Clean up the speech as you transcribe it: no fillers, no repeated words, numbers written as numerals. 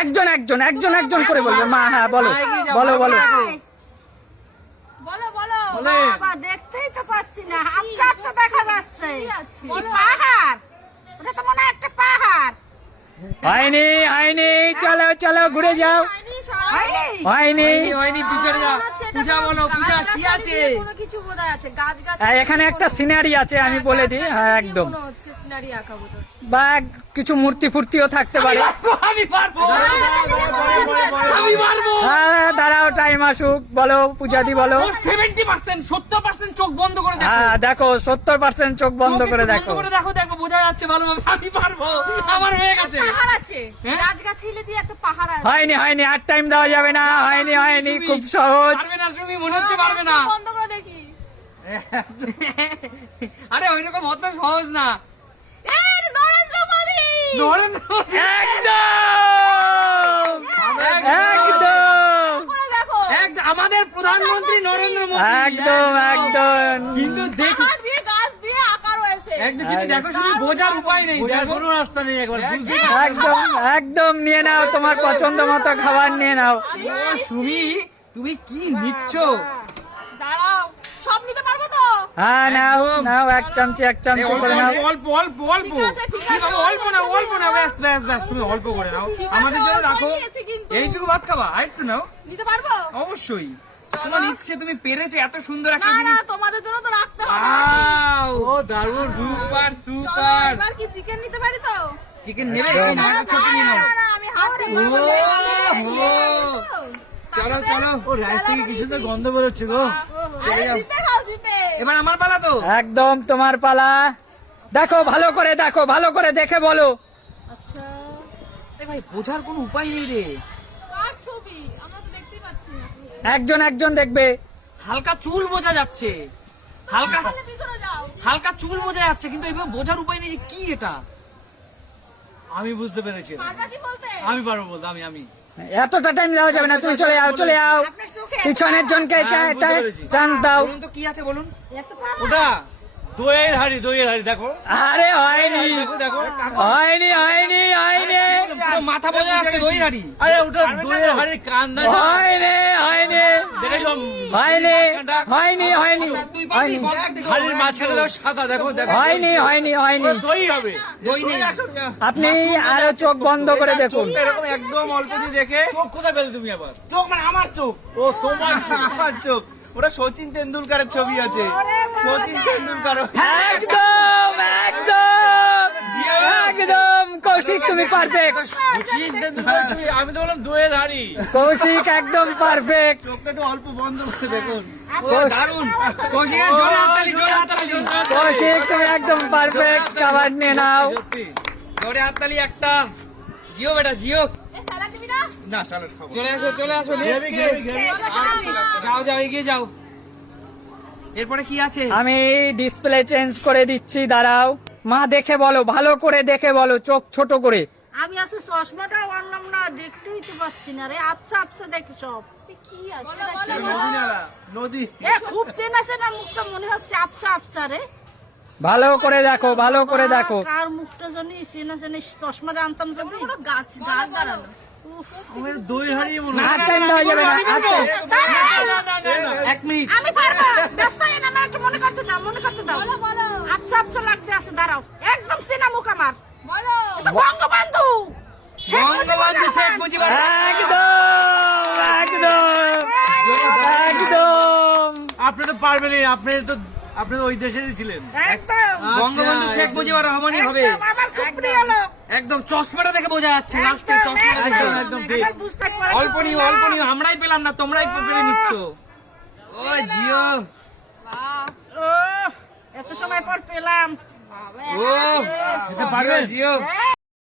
একজন একজন একজন একজন করে বলবে মা। হ্যাঁ বলো বলো বলো। বলো বলো বাবা, দেখতেই তো পাচ্ছি না, আচ্ছা আচ্ছা দেখা যাচ্ছে কি পাহাড়, ওটা তো মনে হয় একটা পাহাড়। হয়নি হয়নি, চলো চলো ঘুরে যাও। হয়নি হয়নি, পিছনে যাও। পূজা বলো, পূজা কি আছে? কোনো কিছু বোধহয় আছে, গাছ গাছ এখানে একটা সিনারি আছে, আমি বলে দিই। হ্যাঁ একদম, হচ্ছে সিনারি আঁকা বোধহয়। বা কিছু মূর্তি ফুর্তিও থাকতে পারে। আমি পারবো, আমি পারবো। হ্যাঁ দাঁড়াও, টাইম আসুক। বলো পূজাদি বলো। 70%, 70% চোখ বন্ধ করে দেখো। হ্যাঁ দেখো, 70% চোখ বন্ধ করে দেখো। দেখো দেখো, বোঝা যাচ্ছে ভালোভাবে। আমি পারবো, আমার হয়ে গেছে। পাহাড় আছে, গাছ গাছালি দিয়ে একটা পাহাড় আছে। হয়নি হয়নি, আর টাইম দেওয়া যাবে না। হয়নি হয়নি, খুব সহজ। পারবে না তুমি, মনে হচ্ছে পারবে না। বন্ধ করে দেখি। আরে ওইরকম অত সহজ না। এই নরেন্দ্র মোদি। নরেন্দ্র মোদি। একদম একদম করে দেখো, আমাদের প্রধানমন্ত্রী নরেন্দ্র মোদি। একদম একদম। কিন্তু দেখি পাহাড় দিয়ে গাছ দিয়ে আঁকা রয়েছে। একদম, কিন্তু দেখো শুধু বোঝার উপায় নেই। কোনো রাস্তা নেই, একবার বুঝতে একদম একদম নিয়ে নাও, তোমার পছন্দ মতো খাবার নিয়ে নাও। সুমি, তুমি কি নিচ্ছ? দাঁড়াও, সব নিতে পারবো তো? হ্যাঁ নাও নাও, এক চামচি এক চামচি করে নাও। অল্প অল্প অল্প, ঠিক আছে, ঠিক আছে। বাবা, অল্প না অল্প না, ব্যাস ব্যাস ব্যাস, তুমি অল্প করে নাও, ঠিক আছে, আমাদের জন্য অল্প রাখো। নিয়েছি কিন্তু। এইটুকু ভাত খাবা, আরেকটু নাও। নিতে পারবো? অবশ্যই, তোমার ইচ্ছে, তুমি পেরেছো এত সুন্দর একটা না না, জিনিস। তোমাদের জন্য তো রাখতে হবে। ও দারুণ, সুপার সুপার। এবার কি চিকেন নিতে পারি তো? চিকেন নেবে? না, নাকি? না, ছোট নিয়ে নাও। না, না, আমি হাত দিয়ে ও, করবো। চলো চলো, ও রাইস থেকে কিছু তো গন্ধ বেরোচ্ছে গো। আরে জিতে খাও, জিতে। এবার আমার পালা তো। একদম তোমার পালা। দেখো ভালো করে, দেখো ভালো করে দেখে বলো। আরে ভাই, বোঝার কোনো উপায় নেই রে। কার ছবি? আমরা তো দেখতেই পাচ্ছি না। একজন একজন দেখবে। হালকা চুল বোঝা যাচ্ছে, হালকা তাহলে পিছনে যাও। হালকা চুল বোঝা যাচ্ছে, কিন্তু এবার বোঝার উপায় নেই যে কি এটা। আমি বুঝতে পেরেছি, পারবা কি বলতে? আমি পারবো বলতে, আমি এতটা টাইম দেওয়া যাবে না, তুমি চলে যাও চলে যাও। আপনার চোখে পিছনের জনকে হ্যাঁ, বুঝতে পেরেছি। চান্স দাও। বলুন তো কি আছে বলুন। এত পারবা? ওটা দইয়ের হাড়ি, দইয়ের হাড়ি দেখো আরে হয়নি দেখো দেখো। হয়নি হয়নি হয়নি পুরো মাথা বোঝা যাচ্ছে দই হাড়ি। আরে ওটা দইয়ের হাড়ি, কান্দা হয়নি হয়নি দেখেছিলাম হয়নি হয়নি হয়নি তুই পারবি, হয়নি বল দেখি। হাড়ির মাঝখানে দেখো সাদা, দেখো দেখো হয়নি হয়নি হয়নি। ওটা দই হবে। দই নেই। আপনি আরো চোখ বন্ধ করে দেখুন। এরকম একদম অল্প দিয়ে দেখে। চোখ কোথায় পেলে তুমি আবার? চোখ মানে আমার চোখ। ও তোমার চোখ, আমার চোখ। ওটা সচিন তেন্ডুলকারের ছবি আছে, সচিন তেন্ডুলকার। একদম একদম একদম কৌশিক, তুমি পারফেক্ট। সচিন তেন্ডুলকারের ছবি, আমি তো বললাম দইয়ের হাড়ি। কৌশিক একদম পারফেক্ট। চোখটা একটু অল্প বন্ধ করে দেখুন। ও দারুণ। কৌশিকের জোরে হাততালি, জোরে হাততালি। কৌশিক তুমি একদম পারফেক্ট, খাবার নিয়ে নাও। সত্যি। জোরে হাততালি একটা। জিও বেটা জিও, এ সালাদ দিবি না? না স্যালাড খাবো। চলে আসো চলে আসো। Gravy, gravy, gravy. যাও যাও, এগিয়ে যাও। এরপরে কি আছে? আমি ডিসপ্লে চেঞ্জ করে দিচ্ছি, দাঁড়াও। মা দেখে বলো, ভালো করে দেখে বলো, চোখ ছোট করে। আমি আজকে চশমাটা আনলাম না, দেখতেই তো পাচ্ছি না রে। আচ্ছা আচ্ছা দেখি সব। কি আছে নদী নালা, নদী। এ খুব চেনা চেনা মুখটা মনে হচ্ছে, আবসা আবসা রে। ভালো করে দেখো, ভালো করে দেখো। কার মুখটা জানি চেনা চেনা, চশমাটা আনতাম যদি। গাছ গাছ দাঁড়ানো। আমার দই হারিয়ে মনে হাত টাইম দেওয়া যাবে না, হাত time। এক মিনিট। আমি পারবো, ব্যস্ত হয়ে না, আমাকে মনে করতে দাও, মনে করতে দাও। আচ্ছা আচ্ছা লাগতে আছে, দাঁড়াও। একদম চেনা মুখ আমার। বলো, বঙ্গবন্ধু। বঙ্গবন্ধু শেখ মুজিবুর রহমান। একদম একদম একদম। আপনি তো পারবেনই, আপনি তো ওই দেশেরই ছিলেন। একদম বঙ্গবন্ধু শেখ মুজিবুর রহমানই হবে। একদম আমার খুব প্রিয় লোক। একদম চশমাটা দেখে বোঝা যাচ্ছে, লাস্টে চশমাটা দেখে। একদম, একদম ঠিক। আমার বুঝতে পারছি। অল্প নিও, আমরাই পেলাম না, তোমরাই পেরে নিচ্ছ। ও জিও, ও, এত সময় পর পেলাম। ও পারবে জিও।